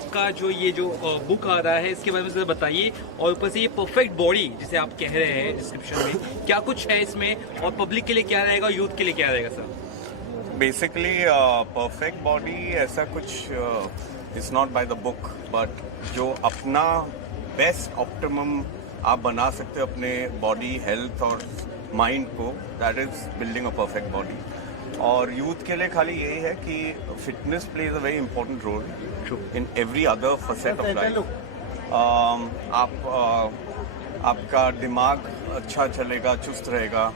आपका जो ये जो बुक आ रहा है इसके बारे में ज़रा बताइए, और ऊपर से ये परफेक्ट बॉडी जिसे आप कह रहे हैं डिस्क्रिप्शन में, क्या कुछ है इसमें और पब्लिक के लिए क्या रहेगा, यूथ के लिए क्या रहेगा सर? बेसिकली परफेक्ट बॉडी ऐसा कुछ is not by the book, but जो अपना बेस्ट ऑप्टिमम आप बना सकते हो अपने बॉडी हेल्थ और माइंड को, that is building a perfect body. और यूथ के लिए खाली यही है कि fitness plays a very important role in every other facet of life. आपका दिमाग अच्छा चलेगा, चुस्त रहेगा,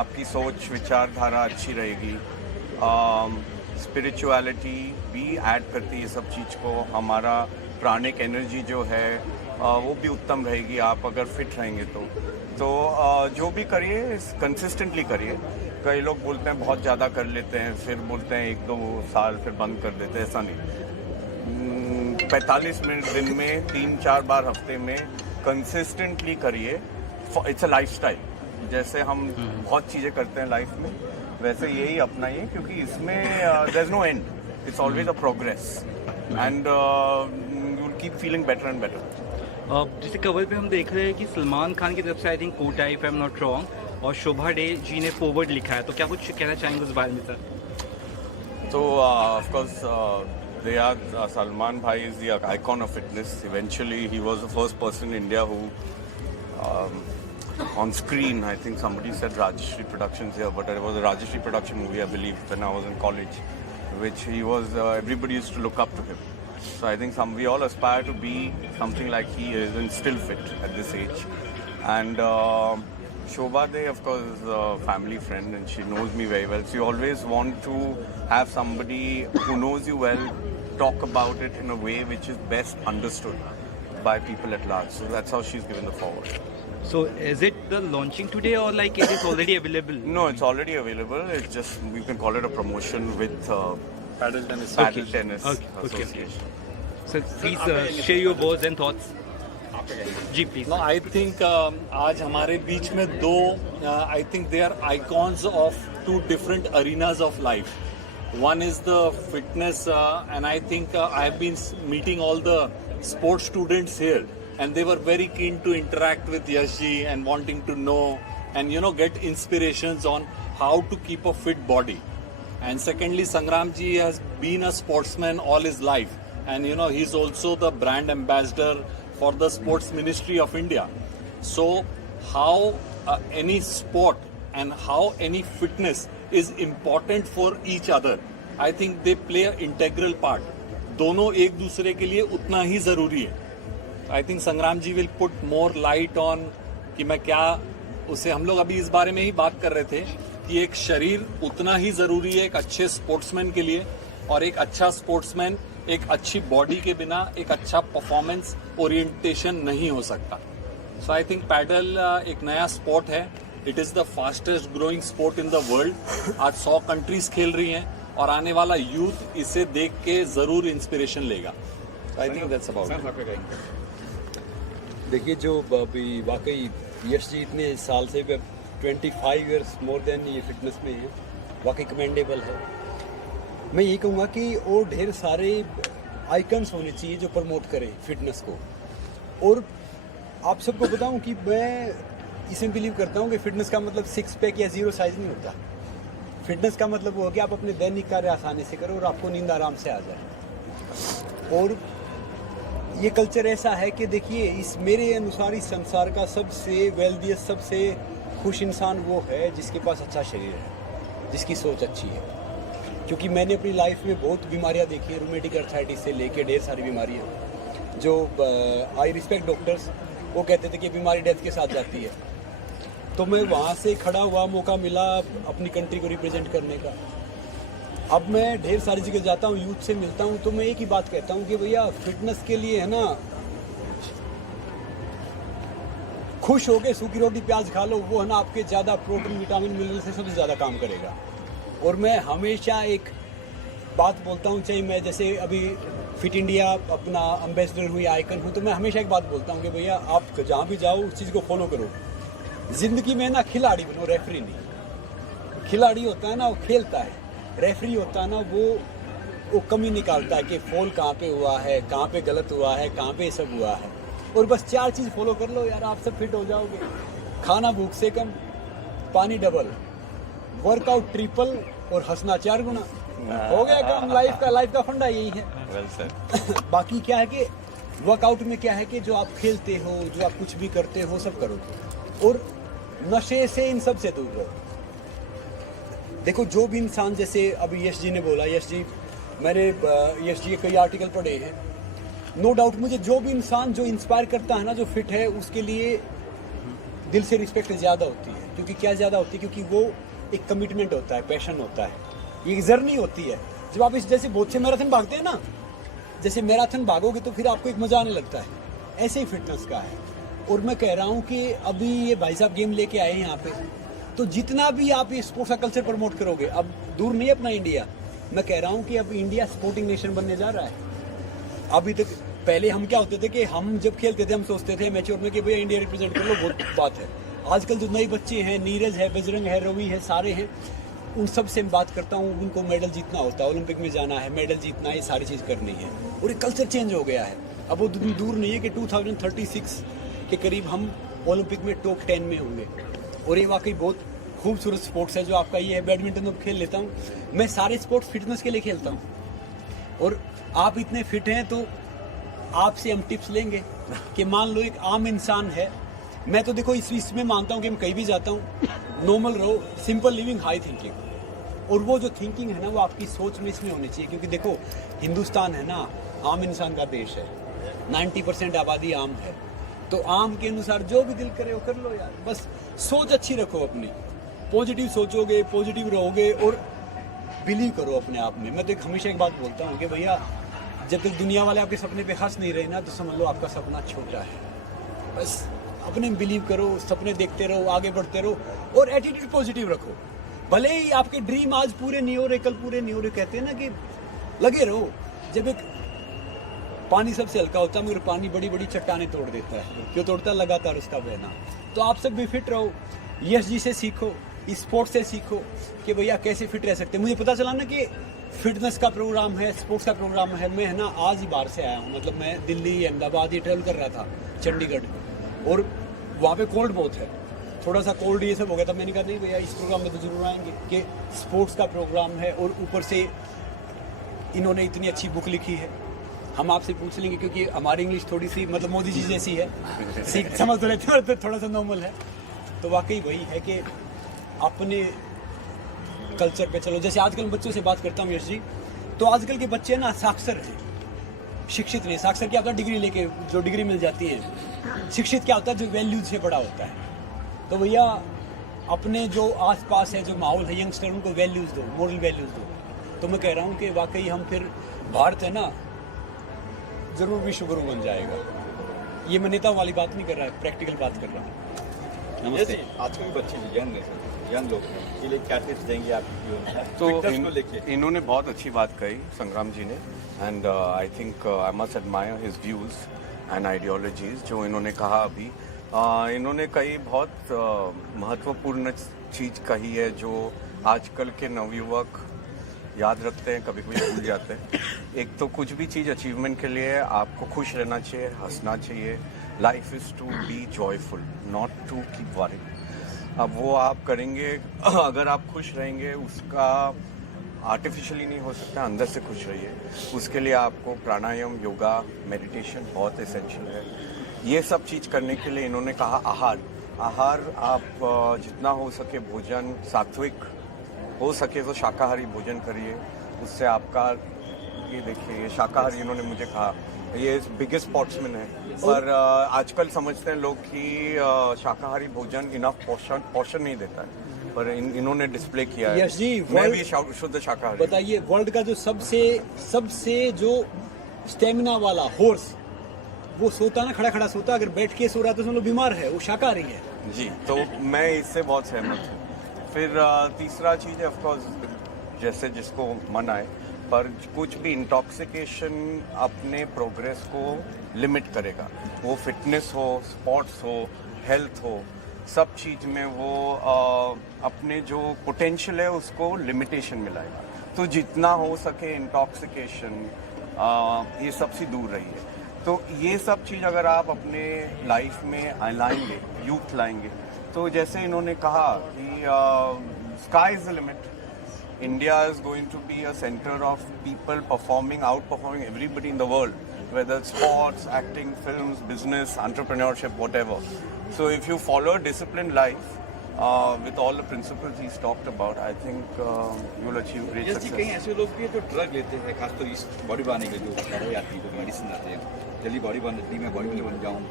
आपकी सोच विचारधारा अच्छी रहेगी, स्पिरिचुअलिटी भी ऐड करती है सब चीज़ को, हमारा प्राणिक एनर्जी जो है वो भी उत्तम रहेगी आप अगर फिट रहेंगे तो जो भी करिए कंसिस्टेंटली करिए। कई लोग बोलते हैं बहुत ज़्यादा कर लेते हैं, फिर बोलते हैं 1-2 साल फिर बंद कर देते हैं, ऐसा नहीं। 45 मिनट दिन में 3-4 बार हफ्ते में कंसिस्टेंटली करिए। इट्स अ लाइफस्टाइल, जैसे हम बहुत चीज़ें करते हैं लाइफ में वैसे यही अपनाइए, क्योंकि इसमें there is no end, it's always a progress and you will keep feeling better and better. जैसे कवर पे हम देख रहे हैं कि सलमान खान की तरफ से आई थिंक कोट है, if I am not wrong, और शोभा डे जी ने फॉरवर्ड लिखा है, तो क्या कुछ कहना चाहेंगे उस बारे में सर? तो of course they are Salman bhai is the icon of fitness. Eventually he was the first person in India who on screen, I think somebody said Rajashri Productions here, but it was a Rajashri production movie I believe when I was in college, which he was everybody used to look up to him. So I think we all aspire to be something like he is and still fit at this age. And Shobha De, of course, is a family friend and she knows me very well. So you always want to have somebody who knows you well talk about it in a way which is best understood by people at large. So that's how she's given the forward. So is it the launching today or like it is already available? No, it's already available. It's just, we can call it a promotion with Paddle Tennis Association. So please share your words and thoughts. जी please. No, I think आज हमारे बीच में दो I think they are icons of two different arenas of life. One is the fitness and I think I have been meeting all the sports students here and they were very keen to interact with Yash ji and wanting to know and get inspirations on how to keep a fit body. And secondly, Sangram ji has been a sportsman all his life and he's also the brand ambassador for the Sports Ministry of India. So how any sport and how any fitness is important for each other. I think they play an integral part. दोनों एक दूसरे के लिए उतना ही जरूरी है. I think संग्राम जी will put more light on कि मैं क्या उसे, हम लोग अभी इस बारे में ही बात कर रहे थे कि एक शरीर उतना ही जरूरी है एक अच्छे स्पोर्ट्समैन के लिए, और एक अच्छा स्पोर्ट्समैन एक अच्छी बॉडी के बिना एक अच्छा परफॉर्मेंस ओरिएंटेशन नहीं हो सकता. सो आई थिंक पैडल एक नया स्पोर्ट है. It is the fastest growing sport in the world. आज 100 कंट्रीज खेल रही हैं और आने वाला यूथ इसे देख के जरूर इंस्पिरेशन लेगा. I think that's about. देखिए, जो अभी वाकई यश जी इतने साल से 25 ईयर्स मोर देन ये फिटनेस में है, वाकई कमेंडेबल है. मैं यही कहूँगा कि और ढेर सारे आइकन्स होने चाहिए जो प्रमोट करें फिटनेस को. और आप सबको बताऊं कि मैं इसमें बिलीव करता हूं कि फिटनेस का मतलब 6 पैक या 0 साइज नहीं होता. फिटनेस का मतलब वो है कि आप अपने दैनिक कार्य आसानी से करो और आपको नींद आराम से आ जाए. और ये कल्चर ऐसा है कि देखिए, इस मेरे अनुसार इस संसार का सबसे वेल्दियस्ट, सबसे खुश इंसान वो है जिसके पास अच्छा शरीर है, जिसकी सोच अच्छी है. क्योंकि मैंने अपनी लाइफ में बहुत बीमारियां देखी हैं, रूमेटिक आर्थराइटिस से लेके ढेर सारी बीमारियां, जो आई रिस्पेक्ट डॉक्टर्स, वो कहते थे कि बीमारी डेथ के साथ जाती है. तो मैं वहाँ से खड़ा हुआ, मौका मिला अपनी कंट्री को रिप्रेजेंट करने का. अब मैं ढेर सारी जगह जाता हूँ, यूथ से मिलता हूँ, तो मैं एक ही बात कहता हूँ कि भैया फिटनेस के लिए है ना, खुश हो के सूखी रोटी प्याज खा लो, वो है ना आपके ज़्यादा प्रोटीन विटामिन मिनरल से सबसे ज़्यादा काम करेगा. और मैं हमेशा एक बात बोलता हूँ, चाहे मैं जैसे अभी फिट इंडिया अपना एम्बेसडर हुई, आइकन हूँ, तो मैं हमेशा एक बात बोलता हूँ कि भैया आप जहाँ भी जाओ उस चीज़ को फॉलो करो. ज़िंदगी में ना खिलाड़ी बनो, रेफरी नहीं. खिलाड़ी होता है ना वो खेलता है, रेफरी होता है ना वो वो कमी निकालता है कि फॉल कहाँ पे हुआ है, कहाँ पे गलत हुआ है, कहाँ पे सब हुआ है। और बस 4 चीज़ फॉलो कर लो यार, आप सब फिट हो जाओगे। खाना भूख से कम, पानी डबल, वर्कआउट ट्रिपल और हंसना 4 गुना। हो गया काम। लाइफ का फंडा यही है। Well sir. बाकी क्या है कि वर्कआउट में क्या है कि जो आप खेलते हो, जो आप कुछ भी करते हो, सब करो और नशे से इन सब से दूर रहो। देखो जो भी इंसान, जैसे अभी यश जी ने बोला, यश जी के कई आर्टिकल पढ़े हैं। नो डाउट मुझे जो भी इंसान जो इंस्पायर करता है ना, जो फिट है, उसके लिए दिल से रिस्पेक्ट ज़्यादा होती है। क्योंकि क्या ज़्यादा होती है? क्योंकि वो एक कमिटमेंट होता है, पैशन होता है, ये जर्नी होती है। जब आप इस जैसे बहुत से मैराथन भागते हैं ना, जैसे मैराथन भागोगे तो फिर आपको एक मजा आने लगता है, ऐसे ही फिटनेस का है। और मैं कह रहा हूँ कि अभी ये भाई साहब गेम लेके आए हैं यहाँ पे, तो जितना भी आप ये स्पोर्ट्स का कल्चर प्रमोट करोगे, अब दूर नहीं है अपना इंडिया, मैं कह रहा हूँ कि अब इंडिया स्पोर्टिंग नेशन बनने जा रहा है। अभी तक पहले हम क्या होते थे कि हम जब खेलते थे हम सोचते थे मैच्योर में कि भैया इंडिया रिप्रेजेंट कर लो, बहुत बात है। आजकल जो नए बच्चे हैं, नीरज है, बजरंग है, रवि है, सारे हैं, उन सब से बात करता हूँ, उनको मेडल जीतना होता है, ओलंपिक में जाना है, मेडल जीतना है, ये सारी चीज़ करनी है। और ये कल्चर चेंज हो गया है। अब वो दूर नहीं है कि 2036 के करीब हम ओलंपिक में टॉप 10 में होंगे। और ये वाकई बहुत खूबसूरत स्पोर्ट्स है जो आपका ये है। बैडमिंटन तो खेल लेता हूँ मैं, सारे स्पोर्ट्स फिटनेस के लिए खेलता हूँ। और आप इतने फिट हैं तो आपसे हम टिप्स लेंगे कि मान लो एक आम इंसान है, मैं तो देखो इसमें मानता हूँ कि मैं कहीं भी जाता हूँ, नॉर्मल रहो, सिंपल लिविंग, हाई थिंकिंग। और वो जो थिंकिंग है ना, वो आपकी सोच में इसमें होनी चाहिए। क्योंकि देखो हिंदुस्तान है ना, आम इंसान का देश है, 90% आबादी आम है। तो आम के अनुसार जो भी दिल करे वो कर लो यार। बस सोच अच्छी रखो अपनी, पॉजिटिव सोचोगे, पॉजिटिव रहोगे और बिलीव करो अपने आप में। मैं तो हमेशा एक बात बोलता हूँ कि भैया जब तक दुनिया वाले आपके सपने पे हंस नहीं रहे ना, तो समझ लो आपका सपना छोटा है। बस अपने में बिलीव करो, सपने देखते रहो, आगे बढ़ते रहो और एटीट्यूड पॉजिटिव रखो। भले ही आपके ड्रीम आज पूरे नहीं हो रहे, कल पूरे नहीं हो रहे, कहते हैं ना कि लगे रहो। जब एक पानी सबसे हल्का होता है मगर पानी बड़ी बड़ी चट्टानें तोड़ देता है, क्यों तोड़ता है? लगातार उसका बहना। तो आप सब भी फिट रहो, यश जी से सीखो, स्पोर्ट्स से सीखो कि भैया कैसे फिट रह सकते हैं। मुझे पता चला ना कि फिटनेस का प्रोग्राम है, स्पोर्ट्स का प्रोग्राम है। मैं है ना आज ही बाहर से आया हूँ, मतलब मैं दिल्ली, अहमदाबाद ये ट्रेवल कर रहा था, चंडीगढ़, और वहाँ पे कोल्ड बहुत है, थोड़ा सा कोल्ड ये सब हो गया था। मैंने कहा नहीं भैया इस प्रोग्राम में तो जरूर आएंगे कि स्पोर्ट्स का प्रोग्राम है और ऊपर से इन्होंने इतनी अच्छी बुक लिखी है। हम आपसे पूछ लेंगे क्योंकि हमारी इंग्लिश थोड़ी सी मतलब मोदी जी जैसी है, सीख समझ तो लेते हैं, थोड़ा सा नॉर्मल है। तो वाकई वही है कि अपने कल्चर पे चलो। जैसे आजकल बच्चों से बात करता हूँ यश जी, तो आजकल के बच्चे ना साक्षर हैं, शिक्षित नहीं। साक्षर क्या होता है? डिग्री लेके जो डिग्री मिल जाती है। शिक्षित क्या होता है? जो वैल्यूज से बड़ा होता है। तो भैया अपने जो आसपास है, जो माहौल है, यंगस्टर, उनको वैल्यूज दो, मॉरल वैल्यूज दो। तो मैं कह रहा हूँ कि वाकई हम फिर भारत है ना जरूर विश्व गुरु बन जाएगा। ये मैं नेता वाली बात नहीं कर रहा है, प्रैक्टिकल बात कर रहा हूँ। नमस्ते। आजकल बच्चे यंग लोग के लिए क्या टिप्स देंगे आप? तो इन्होंने बहुत अच्छी बात कही संग्राम जी ने, and I think I must admire his views and ideologies जो इन्होंने कहा अभी। इन्होंने कई बहुत महत्वपूर्ण चीज़ कही है जो आजकल के नवयुवक याद रखते हैं, कभी कभी भूल जाते हैं। एक तो कुछ भी चीज़ अचीवमेंट के लिए आपको खुश रहना चाहिए, हंसना चाहिए। Life is to be joyful, not to keep worrying. अब वो आप करेंगे अगर आप खुश रहेंगे, उसका आर्टिफिशियली नहीं हो सकता, अंदर से खुश रहिए। उसके लिए आपको प्राणायाम, योगा, मेडिटेशन बहुत एसेंशियल है। ये सब चीज़ करने के लिए इन्होंने कहा आहार आप जितना हो सके भोजन सात्विक, हो सके तो शाकाहारी भोजन करिए। उससे आपका ये देखिए, ये शाकाहारी इन्होंने मुझे कहा ये बिगेस्ट स्पोर्ट्समैन है, पर आजकल समझते हैं लोग कि शाकाहारी भोजन इनफ पोषण नहीं देता है, पर इन्होंने डिस्प्ले किया है। यश जी, मैं भी शुद्ध शाकाहारी। बताइए, वर्ल्ड का जो सबसे जो स्टेमिना वाला हॉर्स, वो सोता ना, खड़ा खड़ा सोता, अगर बैठ के सो रहा तो समझ लो बीमार है, वो शाकाहारी है। जी, तो मैं इससे बहुत सहमत हूँ। फिर तीसरा चीज़ है ऑफकोर्स, जैसे जिसको मन आए, पर कुछ भी इंटॉक्सिकेशन अपने प्रोग्रेस को लिमिट करेगा। वो फिटनेस हो, स्पोर्ट्स हो, हेल्थ हो, सब चीज़ में वो अपने जो पोटेंशियल है उसको लिमिटेशन मिलाएगा। तो जितना हो सके इंटॉक्सिकेशन ये सबसे दूर रहिए। तो ये सब चीज़ अगर आप अपने लाइफ में लाएंगे, यूथ लाएंगे, तो जैसे इन्होंने कहा कि sky is the limit. India is going to be a center of people outperforming everybody in the world, whether it's sports, acting, films, business, entrepreneurship, whatever. So if you follow a disciplined life with all the principles he's talked about, I think you'll achieve great yes जी, success. कई ऐसे लोग भी हैं जो drug लेते हैं, खासतौर इस बॉडी बनाने के लिए जो दवाई आती है, जो मेडिसिन आते हैं, जल्दी बॉडी बनती, मैं बॉडी बन जाऊँ,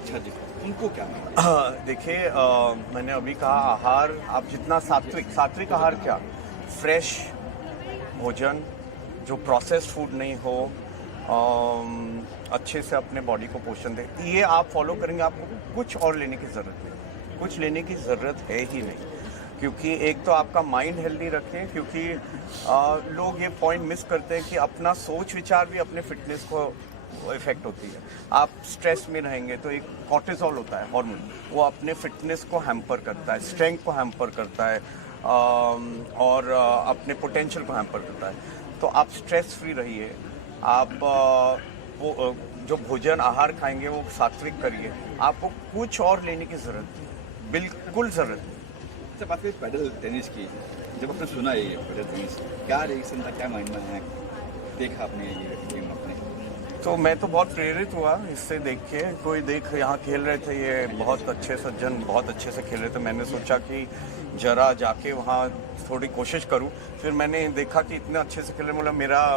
अच्छा जी, उनको क्या मानते देखिए मैंने अभी कहा आहार, आप जितना सात्विक आहार क्या, फ्रेश भोजन जो प्रोसेस्ड फूड नहीं हो, अच्छे से अपने बॉडी को पोषण दे, ये आप फॉलो करेंगे, आपको कुछ और लेने की ज़रूरत नहीं, कुछ लेने की ज़रूरत है ही नहीं। क्योंकि एक तो आपका माइंड हेल्दी रखें, क्योंकि लोग ये पॉइंट मिस करते हैं कि अपना सोच विचार भी अपने फिटनेस को इफेक्ट होती है। आप स्ट्रेस में रहेंगे तो एक कॉर्टिसोल होता है हार्मोन, वो अपने फिटनेस को हैम्पर करता है, स्ट्रेंथ को हैम्पर करता है, और अपने पोटेंशियल को हैम्पर करता है। तो आप स्ट्रेस फ्री रहिए, आप वो जो भोजन आहार खाएंगे वो सात्विक करिए, आपको कुछ और लेने की ज़रूरत नहीं, बिल्कुल ज़रूरत नहीं। अच्छा, बात करें पैडल टेनिस की, जब आपने सुना ये पैडल टेनिस, क्या रिएक्शन था, क्या माइंड में है, देखा आपने ये गेम अपने? तो मैं तो बहुत प्रेरित हुआ इससे देख के। कोई यहाँ खेल रहे थे, ये बहुत अच्छे सज्जन बहुत अच्छे से खेल रहे थे। मैंने सोचा कि जरा जाके वहाँ थोड़ी कोशिश करूँ। फिर मैंने देखा कि इतने अच्छे से खेल रहे, मतलब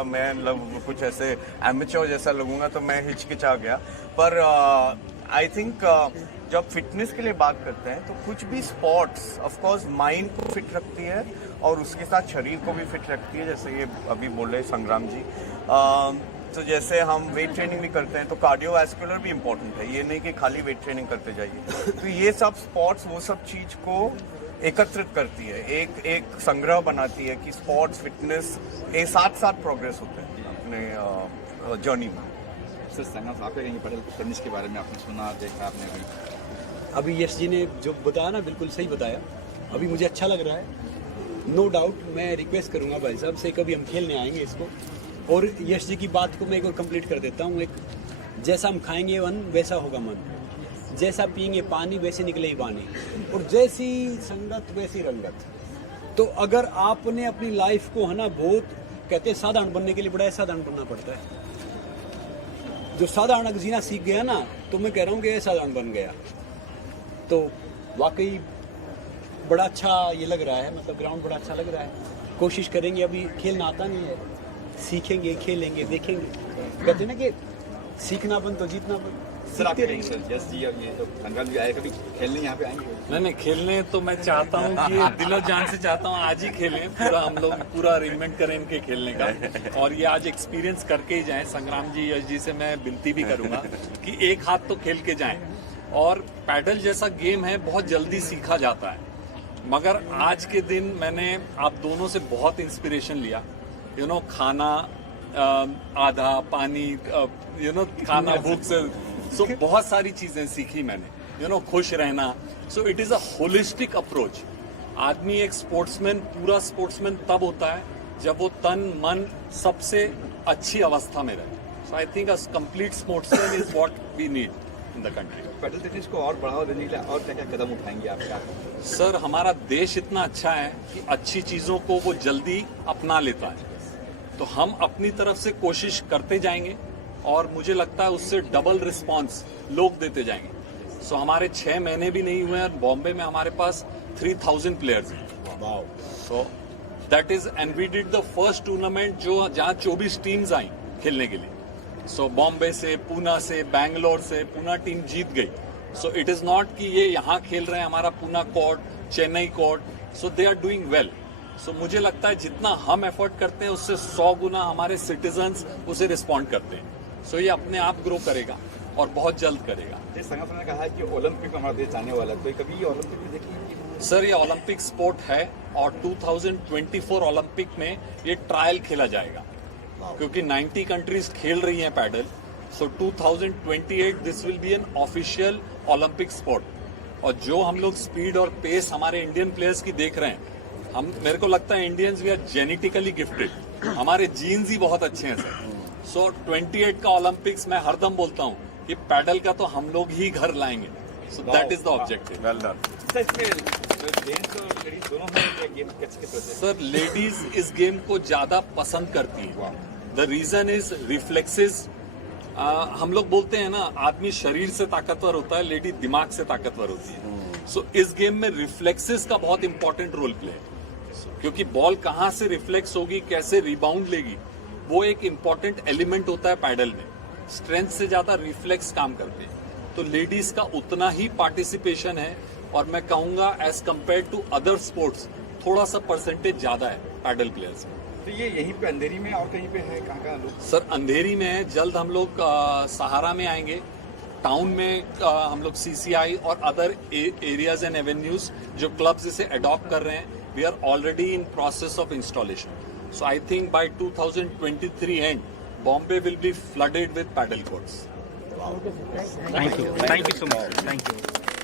मैं कुछ ऐसे एमेच्योर जैसा लगूंगा, तो मैं हिचकिचा गया। पर आई थिंक जब फिटनेस के लिए बात करते हैं तो कुछ भी स्पोर्ट्स ऑफ कोर्स माइंड को फिट रखती है और उसके साथ शरीर को भी फिट रखती है। जैसे ये अभी बोल रहे संग्राम जी, तो जैसे हम वेट ट्रेनिंग भी करते हैं तो कार्डियोवैस्कुलर भी इम्पोर्टेंट है, ये नहीं कि खाली वेट ट्रेनिंग करते जाइए। तो ये सब स्पोर्ट्स वो सब चीज़ को एकत्रित करती है, एक संग्रह बनाती है कि स्पोर्ट्स फिटनेस ये साथ साथ प्रोग्रेस होते हैं अपने जर्नी में। सर संग्राम साहब कहेंगे पैडल टेनिस के बारे में, आपने सुना, देखा आपने? अभी यश जी ने जो बताया ना, बिल्कुल सही बताया। अभी मुझे अच्छा लग रहा है, नो डाउट। मैं रिक्वेस्ट करूंगा भाई साहब से, कभी हम खेलने आएंगे इसको। और यश जी की बात को मैं एक और कंप्लीट कर देता हूँ। एक, जैसा हम खाएंगे वन वैसा होगा मन, जैसा पिएंगे पानी वैसे निकलेगी वाणी, और जैसी संगत वैसी रंगत। तो अगर आपने अपनी लाइफ को है ना, बहुत कहते हैं साधारण बनने के लिए बड़ा साधारण बनना पड़ता है। जो साधारण जीना सीख गया ना, तो मैं कह रहा हूँ कि साधारण बन गया। तो वाकई बड़ा अच्छा ये लग रहा है, मतलब ग्राउंड बड़ा अच्छा लग रहा है। कोशिश करेंगे, अभी खेलना आता नहीं है, सीखेंगे, खेलेंगे, देखेंगे। कहते हैं ना कि सीखना बन तो जीतना बन। सर आप कहेंगे सर, यस जी, अब ये तो संग्राम जी आए, कभी खेलने यहाँ पे आएंगे? नहीं, खेलने तो मैं चाहता हूँ कि दिलो जान से चाहता हूँ आज ही खेलें, पूरा हम लोग पूरा अरेंजमेंट करें इनके खेलने का, और ये आज एक्सपीरियंस करके ही जाएं। संग्राम जी, यश जी से मैं विनती भी करूंगा कि एक हाथ तो खेल के जाएं। और पैडल जैसा गेम है, बहुत जल्दी सीखा जाता है, मगर आज के दिन मैंने आप दोनों से बहुत इंस्पिरेशन लिया। खाना आधा, पानी खाना भूख से, सो बहुत सारी चीजें सीखी मैंने। खुश रहना। So it is a holistic approach. आदमी एक स्पोर्ट्समैन, पूरा स्पोर्ट्समैन तब होता है जब वो तन मन सबसे अच्छी अवस्था में रहे। So I think a complete sportsman is what we need in the country. Paddle tennis को और बढ़ावा देने के लिए और क्या क्या कदम उठाएंगे आप? क्या सर, हमारा देश इतना अच्छा है कि अच्छी चीजों को वो जल्दी अपना लेता है, तो हम अपनी तरफ से कोशिश करते जाएंगे और मुझे लगता है उससे डबल रिस्पांस लोग देते जाएंगे। सो हमारे 6 महीने भी नहीं हुए हैं, बॉम्बे में हमारे पास 3000 प्लेयर्स हैं। Wow. So that is, and we did the first tournament जहाँ 24 टीम्स आई खेलने के लिए। सो बॉम्बे से, पूना से, बैंगलोर से पूना टीम जीत गई। सो इट इज नॉट कि ये यहाँ खेल रहे हैं हमारा Poona court, Chennai court, so they are doing well. So मुझे लगता है जितना हम एफर्ट करते हैं उससे 100 गुना हमारे सिटीजन्स उसे रिस्पॉन्ड करते हैं। सो ये अपने आप ग्रो करेगा और बहुत जल्द करेगा। जैसे संग्राम सर ने कहा है कि ओलंपिक में हमारा देश जाने वाला है, तो कभी ये ओलंपिक में देखिए? सर, ये ओलंपिक स्पोर्ट है और 2024 ओलंपिक में ये ट्रायल खेला जाएगा, क्योंकि 90 कंट्रीज खेल रही हैं padel. So 2028 this will be an official Olympic sport. और जो हम लोग स्पीड और पेस हमारे इंडियन प्लेयर्स की देख रहे हैं, हम मेरे को लगता है Indians we are genetically gifted, हमारे जीन्स ही बहुत अच्छे हैं सर। सो 28 का ओलंपिक्स मैं हरदम बोलता हूँ कि पैडल का तो हम लोग ही घर लाएंगे। सो that is the objective. Well done. Sir इसमें जेंट्स और लेडीज दोनों हैं गेम कैसे होते हैं? सर लेडीज इस गेम को ज्यादा पसंद करती है। The reason is reflexes. हम लोग बोलते हैं ना, आदमी शरीर से ताकतवर होता है, लेडी दिमाग से ताकतवर होती है। सो इस गेम में रिफ्लेक्सेस का बहुत इंपॉर्टेंट रोल प्ले है, क्योंकि बॉल कहाँ से रिफ्लेक्स होगी, कैसे रिबाउंड लेगी, वो एक इंपॉर्टेंट एलिमेंट होता है पैडल में। स्ट्रेंथ से ज्यादा रिफ्लेक्स काम करते हैं, तो लेडीज का उतना ही पार्टिसिपेशन है, और मैं कहूंगा as compare to other sports थोड़ा सा परसेंटेज ज्यादा है पैडल प्लेयर्स में। तो ये यहीं पे अंधेरी में और कहीं पे है, कहाँ लोग? सर अंधेरी में है, जल्द हम लोग सहारा में आएंगे, टाउन में हम लोग सीसीआई और अदर एरियाज एंड एवेन्यूज जो क्लब्स इसे अडॉप्ट कर रहे हैं, we are already in process of installation. So I think by 2023 and Bombay will be flooded with padel courts. Thank you so much, thank you.